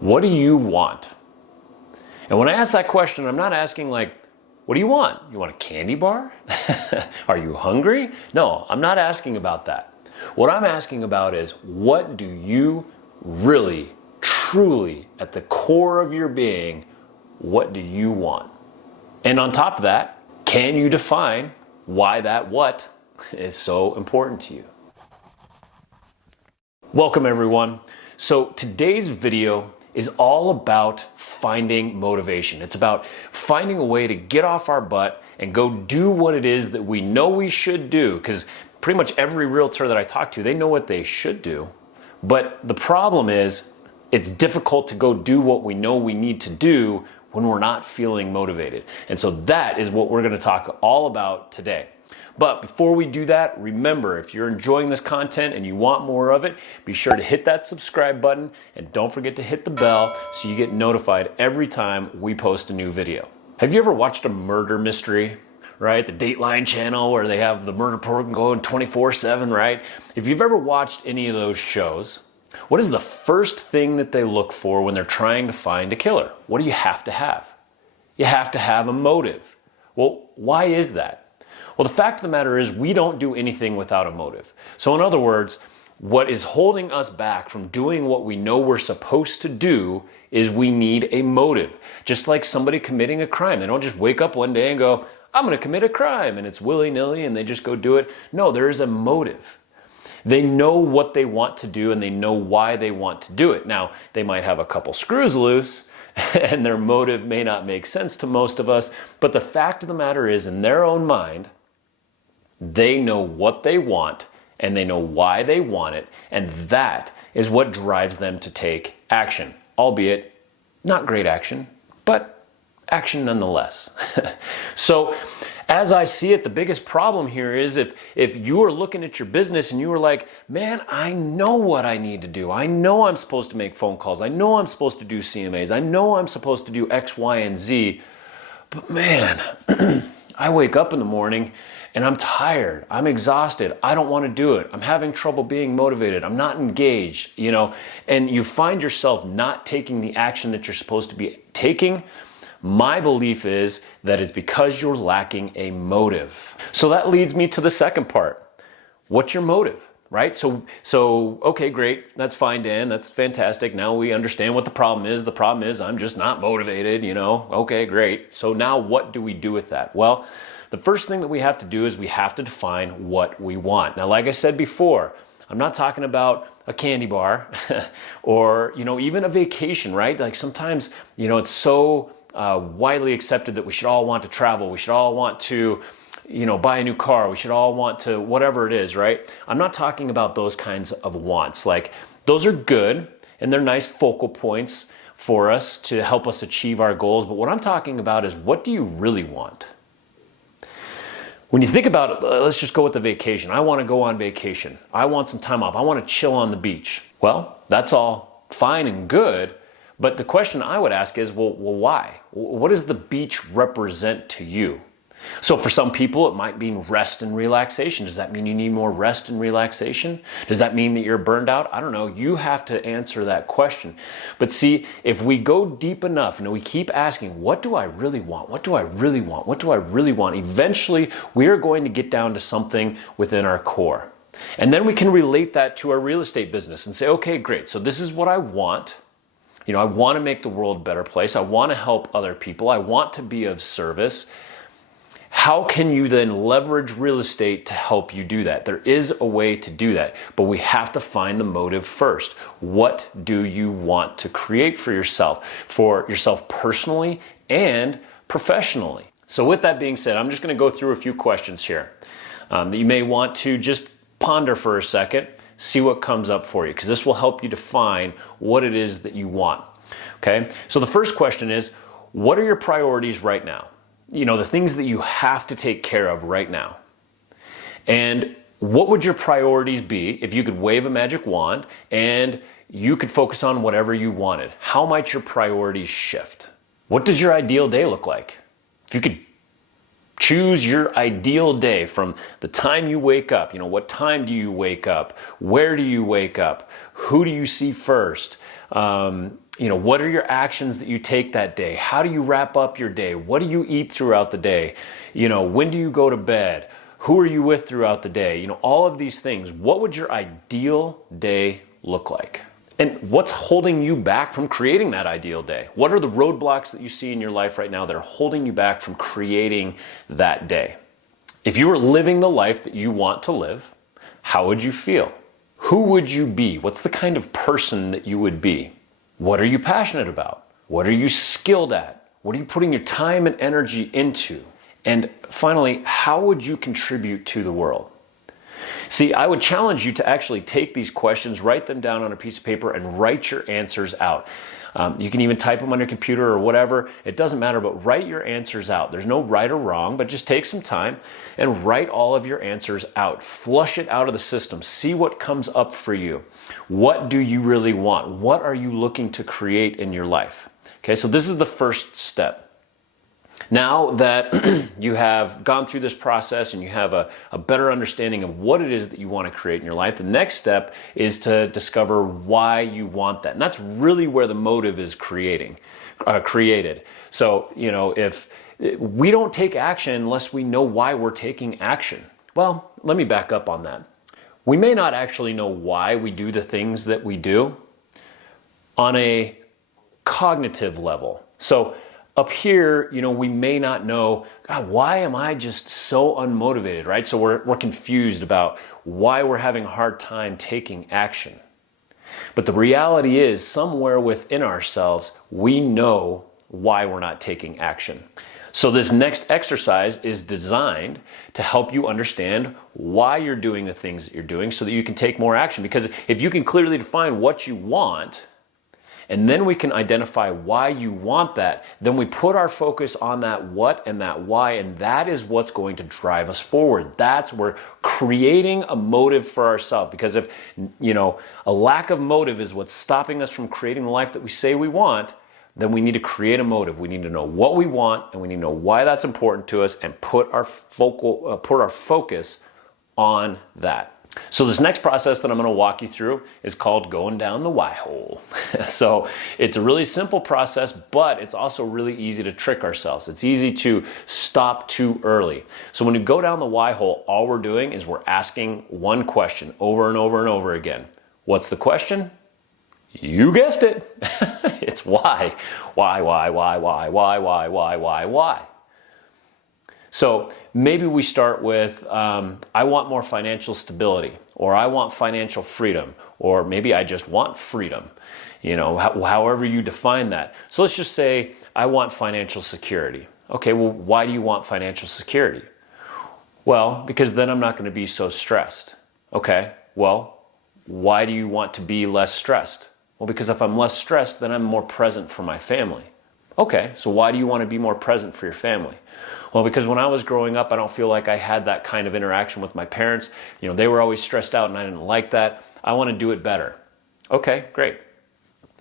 What do you want? And when I ask that question, I'm not asking like, what do you want? You want a candy bar? Are you hungry? No, I'm not asking about that. What I'm asking about is, what do you really, truly, at the core of your being, what do you want? And on top of that, can you define why that what is so important to you? Welcome everyone. So today's video is all about finding motivation. It's about finding a way to get off our butt and go do what it is that we know we should do. Because pretty much every realtor that I talk to, they know what they should do. But the problem is, it's difficult to go do what we know we need to do when we're not feeling motivated. And so that is what we're going to talk all about today. But before we do that, remember, if you're enjoying this content and you want more of it, be sure to hit that subscribe button and don't forget to hit the bell so you get notified every time we post a new video. Have you ever watched a murder mystery? Right? The Dateline channel where they have the murder program going 24/7, right? If you've ever watched any of those shows, what is the first thing that they look for when they're trying to find a killer? What do you have to have? You have to have a motive. Well, why is that? Well, the fact of the matter is we don't do anything without a motive. So in other words, what is holding us back from doing what we know we're supposed to do is we need a motive. Just like somebody committing a crime. They don't just wake up one day and go, I'm going to commit a crime, and it's willy-nilly and they just go do it. No, there is a motive. They know what they want to do and they know why they want to do it. Now, they might have a couple screws loose and their motive may not make sense to most of us, but the fact of the matter is, in their own mind, they know what they want and they know why they want it, and that is what drives them to take action, albeit not great action, but action nonetheless. So as I see it, the biggest problem here is if you are looking at your business and you are like, man, I know what I need to do. I know I'm supposed to make phone calls. I know I'm supposed to do CMAs. I know I'm supposed to do X, Y, and Z. But man, I wake up in the morning and I'm tired. I'm exhausted. I don't want to do it. I'm having trouble being motivated. I'm not engaged, and you find yourself not taking the action that you're supposed to be taking. My belief is that it's because you're lacking a motive. So that leads me to the second part. What's your motive, right? So okay, great. That's fine, Dan. That's fantastic. Now we understand what the problem is. The problem is I'm just not motivated, Okay, great. So now what do we do with that? Well, the first thing that we have to do is we have to define what we want. Now, like I said before, I'm not talking about a candy bar or, even a vacation, right? Like sometimes, it's so widely accepted that we should all want to travel. We should all want to, buy a new car. We should all want to, whatever it is, right? I'm not talking about those kinds of wants. Like those are good and they're nice focal points for us to help us achieve our goals. But what I'm talking about is, what do you really want? When you think about it, let's just go with the vacation. I want to go on vacation. I want some time off. I want to chill on the beach. Well, that's all fine and good. But the question I would ask is, well, why? What does the beach represent to you? So for some people, it might mean rest and relaxation. Does that mean you need more rest and relaxation? Does that mean that you're burned out? I don't know. You have to answer that question. But see, if we go deep enough and we keep asking, what do I really want? What do I really want? What do I really want? Eventually, we are going to get down to something within our core. And then we can relate that to our real estate business and say, okay, great. So this is what I want. I want to make the world a better place. I want to help other people. I want to be of service. How can you then leverage real estate to help you do that? There is a way to do that, but we have to find the motive first. What do you want to create for yourself personally and professionally? So with that being said, I'm just going to go through a few questions here that you may want to just ponder for a second, see what comes up for you, because this will help you define what it is that you want. Okay? So the first question is, what are your priorities right now? The things that you have to take care of right now. And what would your priorities be if you could wave a magic wand and you could focus on whatever you wanted? How might your priorities shift? What does your ideal day look like? If you could Choose your ideal day from the time you wake up. What time do you wake up? Where do you wake up? Who do you see first? What are your actions that you take that day? How do you wrap up your day? What do you eat throughout the day? When do you go to bed? Who are you with throughout the day? All of these things. What would your ideal day look like? And what's holding you back from creating that ideal day? What are the roadblocks that you see in your life right now that are holding you back from creating that day? If you were living the life that you want to live, how would you feel? Who would you be? What's the kind of person that you would be? What are you passionate about? What are you skilled at? What are you putting your time and energy into? And finally, how would you contribute to the world? See, I would challenge you to actually take these questions, write them down on a piece of paper, and write your answers out. You can even type them on your computer or whatever. It doesn't matter, but write your answers out. There's no right or wrong, but just take some time and write all of your answers out. Flush it out of the system. See what comes up for you. What do you really want? What are you looking to create in your life? Okay, so this is the first step. Now that you have gone through this process and you have a better understanding of what it is that you want to create in your life, the next step is to discover why you want that. And that's really where the motive is created. So, if we don't take action unless we know why we're taking action. Well, let me back up on that. We may not actually know why we do the things that we do on a cognitive level. So, up here, we may not know, God, why am I just so unmotivated, right? So we're confused about why we're having a hard time taking action. But the reality is, somewhere within ourselves, we know why we're not taking action. So this next exercise is designed to help you understand why you're doing the things that you're doing so that you can take more action. Because if you can clearly define what you want, and then we can identify why you want that, then we put our focus on that what and that why, and that is what's going to drive us forward. That's where creating a motive for ourselves. Because if, a lack of motive is what's stopping us from creating the life that we say we want, then we need to create a motive. We need to know what we want, and we need to know why that's important to us, and put our focus on that. So this next process that I'm going to walk you through is called going down the why hole. So it's a really simple process, but it's also really easy to trick ourselves. It's easy to stop too early. So when you go down the why hole, all we're doing is we're asking one question over and over and over again. What's the question? You guessed it. It's why. Why? So maybe we start with, I want more financial stability, or I want financial freedom, or maybe I just want freedom, however you define that. So let's just say I want financial security. Okay, well, why do you want financial security? Well, because then I'm not going to be so stressed. Okay, well, why do you want to be less stressed? Well, because if I'm less stressed, then I'm more present for my family. Okay, so why do you want to be more present for your family? Well, because when I was growing up, I don't feel like I had that kind of interaction with my parents. They were always stressed out and I didn't like that. I want to do it better. Okay, great.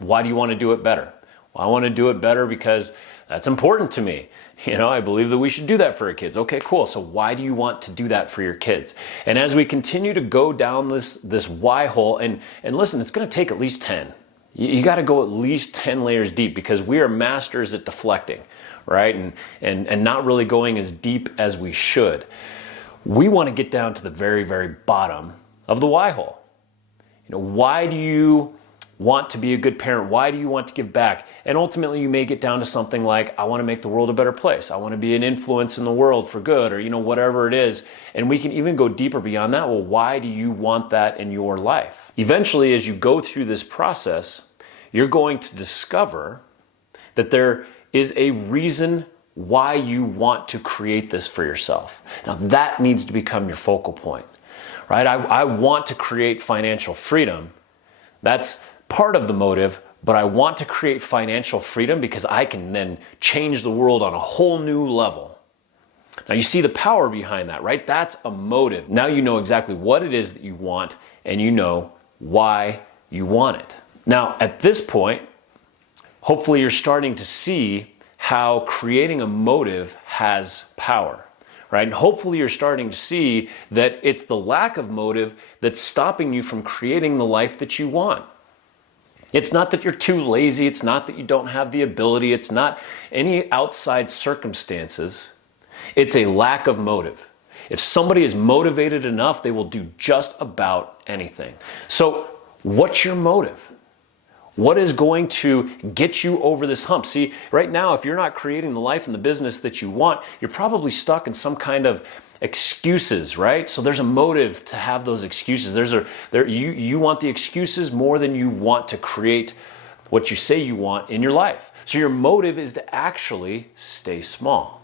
Why do you want to do it better? Well, I want to do it better because that's important to me. I believe that we should do that for our kids. Okay, cool. So why do you want to do that for your kids? And as we continue to go down this why hole, and listen, it's going to take at least 10. You got to go at least 10 layers deep because we are masters at deflecting, right? And not really going as deep as we should. We want to get down to the very, very bottom of the why hole. Why do you want to be a good parent? Why do you want to give back? And ultimately you may get down to something like, I want to make the world a better place. I want to be an influence in the world for good, or whatever it is. And we can even go deeper beyond that. Well, why do you want that in your life? Eventually, as you go through this process, you're going to discover that there is a reason why you want to create this for yourself. Now that needs to become your focal point, right? I want to create financial freedom. That's part of the motive, but I want to create financial freedom because I can then change the world on a whole new level. Now you see the power behind that, right? That's a motive. Now you know exactly what it is that you want and you know why you want it. Now at this point, hopefully you're starting to see how creating a motive has power. right? And hopefully you're starting to see that it's the lack of motive that's stopping you from creating the life that you want. It's not that you're too lazy. It's not that you don't have the ability. It's not any outside circumstances. It's a lack of motive. If somebody is motivated enough, they will do just about anything. So, what's your motive? What is going to get you over this hump? See, right now, if you're not creating the life and the business that you want, you're probably stuck in some kind of excuses, right? So there's a motive to have those excuses. You want the excuses more than you want to create what you say you want in your life. So your motive is to actually stay small.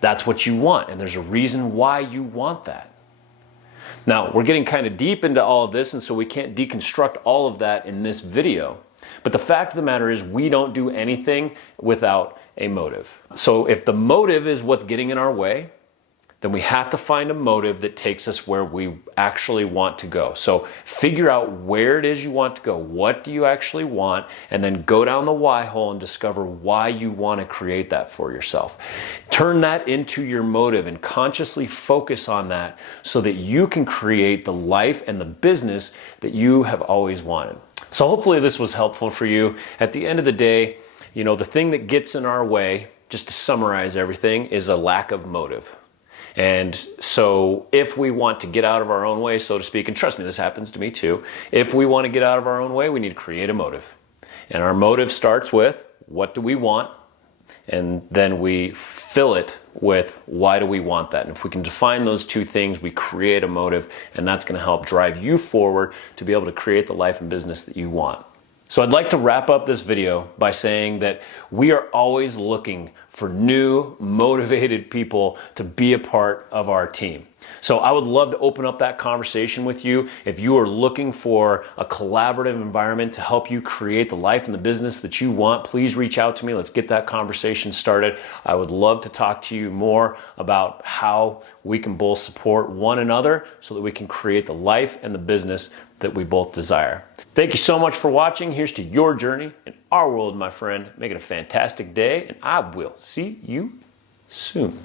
That's what you want, and there's a reason why you want that. Now, we're getting kind of deep into all of this, and so we can't deconstruct all of that in this video. But the fact of the matter is, we don't do anything without a motive. So if the motive is what's getting in our way, then we have to find a motive that takes us where we actually want to go. So figure out where it is you want to go. What do you actually want? And then go down the why hole and discover why you want to create that for yourself. Turn that into your motive and consciously focus on that so that you can create the life and the business that you have always wanted. So hopefully this was helpful for you. At the end of the day, the thing that gets in our way, just to summarize everything, is a lack of motive. And so if we want to get out of our own way, so to speak, and trust me, this happens to me too, if we want to get out of our own way, we need to create a motive. And our motive starts with, what do we want? And then we fill it with, why do we want that? And if we can define those two things, we create a motive, and that's going to help drive you forward to be able to create the life and business that you want. So I'd like to wrap up this video by saying that we are always looking for new, motivated people to be a part of our team. So I would love to open up that conversation with you. If you are looking for a collaborative environment to help you create the life and the business that you want, please reach out to me. Let's get that conversation started. I would love to talk to you more about how we can both support one another so that we can create the life and the business that we both desire. Thank you so much for watching. Here's to your journey in our world, my friend. Make it a fantastic day, and I will see you soon.